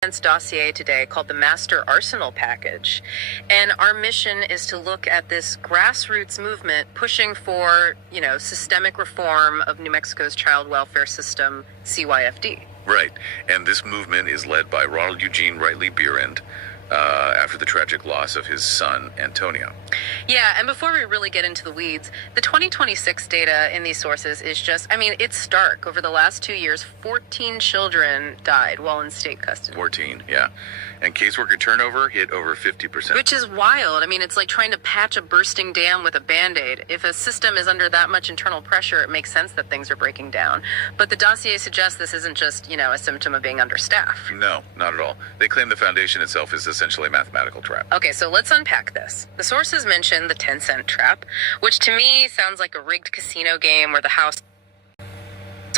Dossier today called the Master Arsenal Package. And our mission is to look at this grassroots movement pushing for, systemic reform of New Mexico's child welfare system, CYFD. Right. And this movement is led by Ronald Eugene Rightly Bierend after the tragic loss of his son, Antonio. Yeah, and before we really get into the weeds, the 2026 data in these sources is it's stark. Over the last 2 years, 14 children died while in state custody. 14, yeah. And caseworker turnover hit over 50%. Which is wild. It's like trying to patch a bursting dam with a Band-Aid. If a system is under that much internal pressure, it makes sense that things are breaking down. But the dossier suggests this isn't just, a symptom of being understaffed. No, not at all. They claim the foundation itself is essentially a mathematical trap. Okay, so let's unpack this. The sources mention the 10-cent trap, which to me sounds like a rigged casino game where the house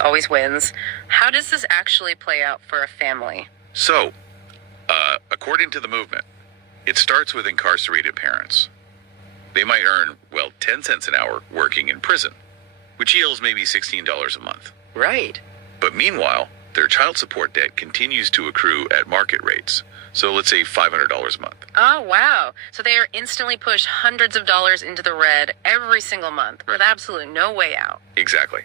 always wins. How does this actually play out for a family? So, according to the movement, it starts with incarcerated parents. They might earn, 10 cents an hour working in prison, which yields maybe $16 a month. Right. But meanwhile, their child support debt continues to accrue at market rates. So let's say $500 a month. Oh, wow. So they are instantly pushed hundreds of dollars into the red every single month with absolutely no way out. Exactly.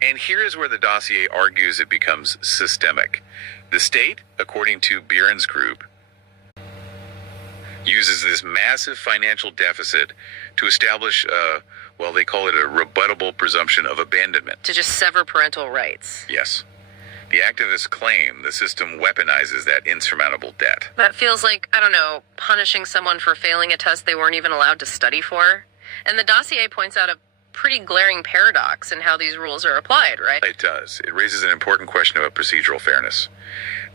And here is where the dossier argues it becomes systemic. The state, according to Bierend's group, uses this massive financial deficit to establish, they call it a rebuttable presumption of abandonment. To just sever parental rights. Yes. The activists claim the system weaponizes that insurmountable debt. That feels like, punishing someone for failing a test they weren't even allowed to study for. And the dossier points out a pretty glaring paradox in how these rules are applied, right? It does. It raises an important question about procedural fairness.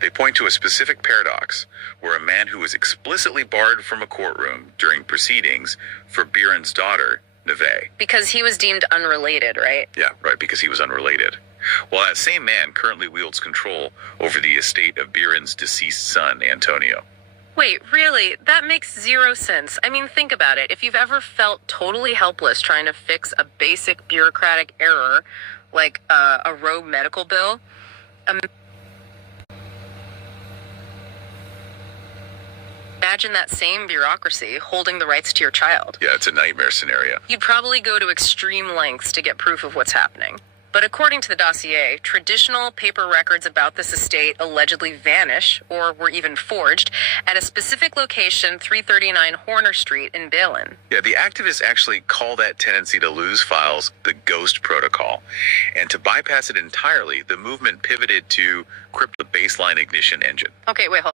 They point to a specific paradox where a man who was explicitly barred from a courtroom during proceedings for Bierend's daughter, Neve. Because he was deemed unrelated, right? Yeah, right, because he was unrelated. Well, that same man currently wields control over the estate of Bierend's deceased son, Antonio. Wait, really? That makes zero sense. Think about it. If you've ever felt totally helpless trying to fix a basic bureaucratic error, like a rogue medical bill, imagine that same bureaucracy holding the rights to your child. Yeah, it's a nightmare scenario. You'd probably go to extreme lengths to get proof of what's happening. But according to the dossier, traditional paper records about this estate allegedly vanish, or were even forged, at a specific location, 339 Horner Street in Balin. Yeah, the activists actually call that tendency to lose files the ghost protocol. And to bypass it entirely, the movement pivoted to crypt the baseline ignition engine. Okay, wait, hold